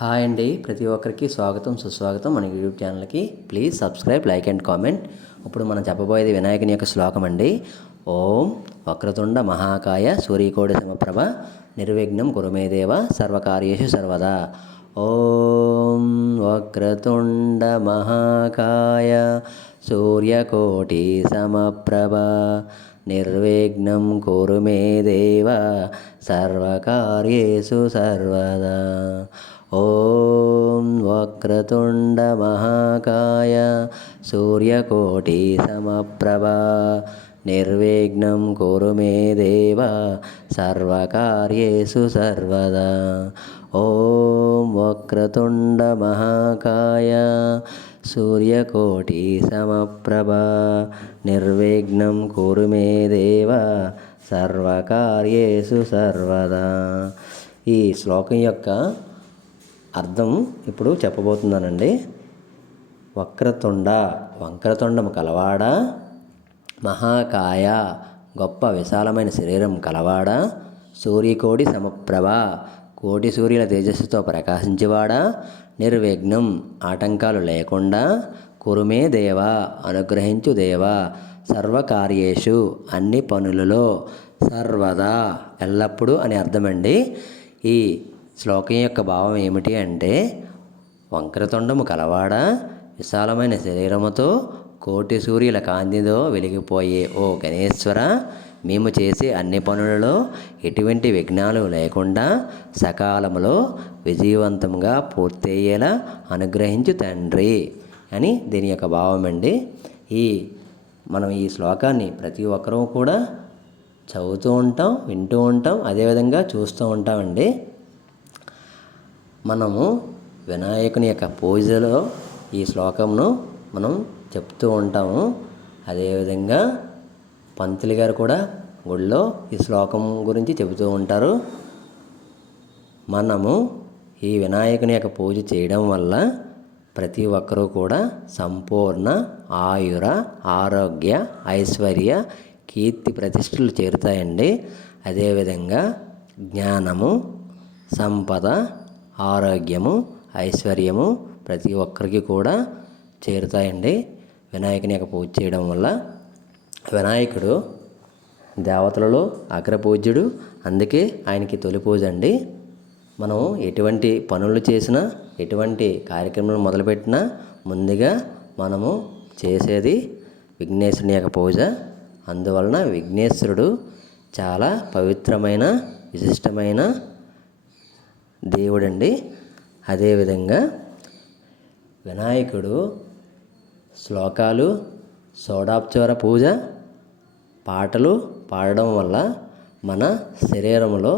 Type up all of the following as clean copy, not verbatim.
Hi అండి, ప్రతి ఒక్కరికి స్వాగతం సుస్వాగతం మన యూట్యూబ్ ఛానల్కి. Please subscribe, like and comment. ఇప్పుడు మనం చెప్పబోయేది వినాయకుని యొక్క శ్లోకం అండి. ఓం వక్రతుండ మహాకాయ సూర్యకోటి సమప్రభ నిర్విఘ్నం కురుమేదేవ సర్వకార్యేషు సర్వదా. ఓం వక్రతుండ మహాకాయ సూర్యకోటి సమప్రభ నిర్విఘ్నం కురు మే దేవ సర్వకార్యేషు సర్వదా. ఓం వక్రతుండ మహాకాయ సూర్యకోటి సమప్రభ నిర్విఘ్నం కురు మే దేవ సర్వకార్యేషు సర్వదా. ఓం వక్రతుండ మహాకాయ సూర్యకోటి సమప్రభ నిర్విఘ్నం కురు మే దేవ సర్వకార్యేషు సర్వదా. ఈ శ్లోకం యొక్క అర్థం ఇప్పుడు చెప్పబోతున్నానండి. వంక్రతుండము కలవాడ, మహాకాయ గొప్ప విశాలమైన శరీరం కలవాడ, సూర్యకోటి సమప్రభ కోటి సూర్యుల తేజస్సుతో ప్రకాశించేవాడా, నిర్విఘ్నం ఆటంకాలు లేకుండా, కురుమే దేవ అనుగ్రహించు దేవ సర్వకార్యేషు అన్ని పనులలో, సర్వదా ఎల్లప్పుడూ అని అర్థమండి. ఈ శ్లోకం యొక్క భావం ఏమిటి అంటే, వంక్రతుండము కలవాడ, విశాలమైన శరీరముతో కోటి సూర్యుల కాంతితో వెలిగిపోయే ఓ గణేశ్వర, మేము చేసే అన్ని పనులలో ఎటువంటి విఘ్నాలు లేకుండా సకాలంలో విజయవంతంగా పూర్తయ్యేలా అనుగ్రహించు తండ్రి అని దీని యొక్క భావం అండి. మనం ఈ శ్లోకాన్ని ప్రతి ఒక్కరూ కూడా చదువుతూ ఉంటాం, వింటూ ఉంటాం, అదేవిధంగా చూస్తూ ఉంటామండి. మనము వినాయకుని యొక్క పూజలో ఈ శ్లోకంను మనం చెప్తూ ఉంటాము. అదేవిధంగా పంతులు గారు కూడా గుళ్ళో ఈ శ్లోకం గురించి చెబుతూ ఉంటారు. మనము ఈ వినాయకుని యొక్క పూజ చేయడం వల్ల ప్రతి ఒక్కరూ కూడా సంపూర్ణ ఆయుర ఆరోగ్య ఐశ్వర్య కీర్తి ప్రతిష్టలు చేరుతాయండి. అదేవిధంగా జ్ఞానము, సంపద, ఆరోగ్యము, ఐశ్వర్యము ప్రతి ఒక్కరికి కూడా చేరుతాయండి వినాయకుని యొక్క పూజ చేయడం వల్ల. వినాయకుడు దేవతలలో అగ్రపూజ్యుడు, అందుకే ఆయనకి తొలి పూజ అండి. మనం ఎటువంటి పనులు చేసినా, ఎటువంటి కార్యక్రమాలు మొదలుపెట్టినా ముందుగా మనము చేసేది విఘ్నేశ్వరుని యొక్క పూజ. అందువలన విఘ్నేశ్వరుడు చాలా పవిత్రమైన విశిష్టమైన దేవుడండి. అదేవిధంగా వినాయకుడు శ్లోకాలు, షోడోపచార పూజ, పాటలు పాడడం వల్ల మన శరీరంలో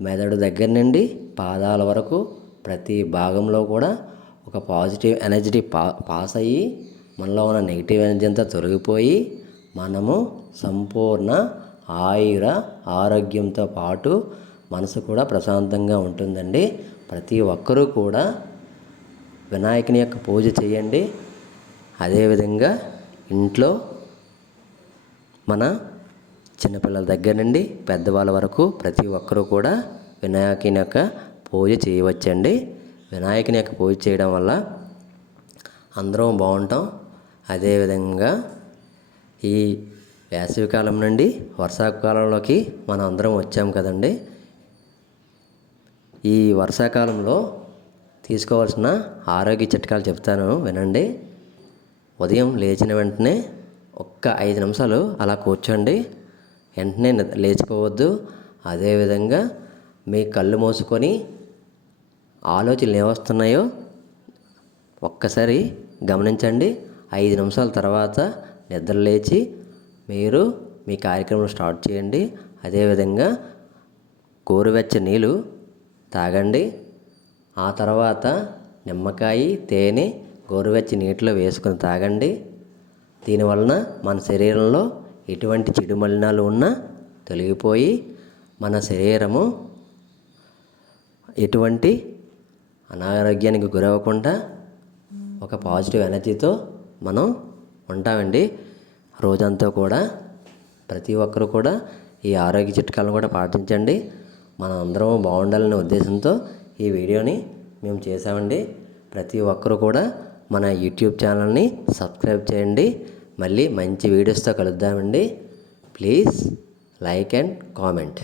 మెదడు దగ్గర నుండి పాదాల వరకు ప్రతి భాగంలో కూడా ఒక పాజిటివ్ ఎనర్జీ పాస్ అయ్యి మనలో ఉన్న నెగిటివ్ ఎనర్జీ అంతా తొలగిపోయి మనము సంపూర్ణ ఆయుర ఆరోగ్యంతో పాటు మనసు కూడా ప్రశాంతంగా ఉంటుందండి. ప్రతి ఒక్కరూ కూడా వినాయకుని యొక్క పూజ చేయండి. అదేవిధంగా ఇంట్లో మన చిన్నపిల్లల దగ్గర నుండి పెద్దవాళ్ళ వరకు ప్రతి ఒక్కరూ కూడా వినాయకుని యొక్క పూజ చేయవచ్చండి. వినాయకుని యొక్క పూజ చేయడం వల్ల అందరం బాగుంటాం. అదేవిధంగా ఈ వేసవికాలం నుండి వర్షాకాలంలోకి మనం అందరం వచ్చాం కదండి. ఈ వర్షాకాలంలో తీసుకోవాల్సిన ఆరోగ్య చిట్కాలు చెప్తాను వినండి. ఉదయం లేచిన వెంటనే ఒక్క 5 నిమిషాలు అలా కూర్చోండి, వెంటనే లేచిపోవద్దు. అదేవిధంగా మీ కళ్ళు మూసుకొని ఆలోచనలు ఏమొస్తున్నాయో ఒక్కసారి గమనించండి. 5 నిమిషాల తర్వాత నిద్ర లేచి మీరు మీ కార్యక్రమం స్టార్ట్ చేయండి. అదేవిధంగా గోరువెచ్చని నీళ్ళు తాగండి. ఆ తర్వాత నిమ్మకాయ, తేనె గోరువెచ్చని నీటిలో వేసుకొని తాగండి. దీనివలన మన శరీరంలో ఎటువంటి చెడు మలినాలు ఉన్నా తొలగిపోయి మన శరీరము ఎటువంటి అనారోగ్యానికి గురవ్వకుండా ఒక పాజిటివ్ ఎనర్జీతో మనం ఉంటామండి. రోజంతా కూడా ప్రతి ఒక్కరు కూడా ఈ ఆరోగ్య చిట్కాలను కూడా పాటించండి. మనం అందరం బాగుండాలనే ఉద్దేశంతో ఈ వీడియోని మేము చేసామండి. ప్రతి ఒక్కరూ కూడా మన యూట్యూబ్ ఛానల్ని సబ్స్క్రైబ్ చేయండి. మళ్ళీ మంచి వీడియోస్తో కలుద్దామండి. Please like and comment.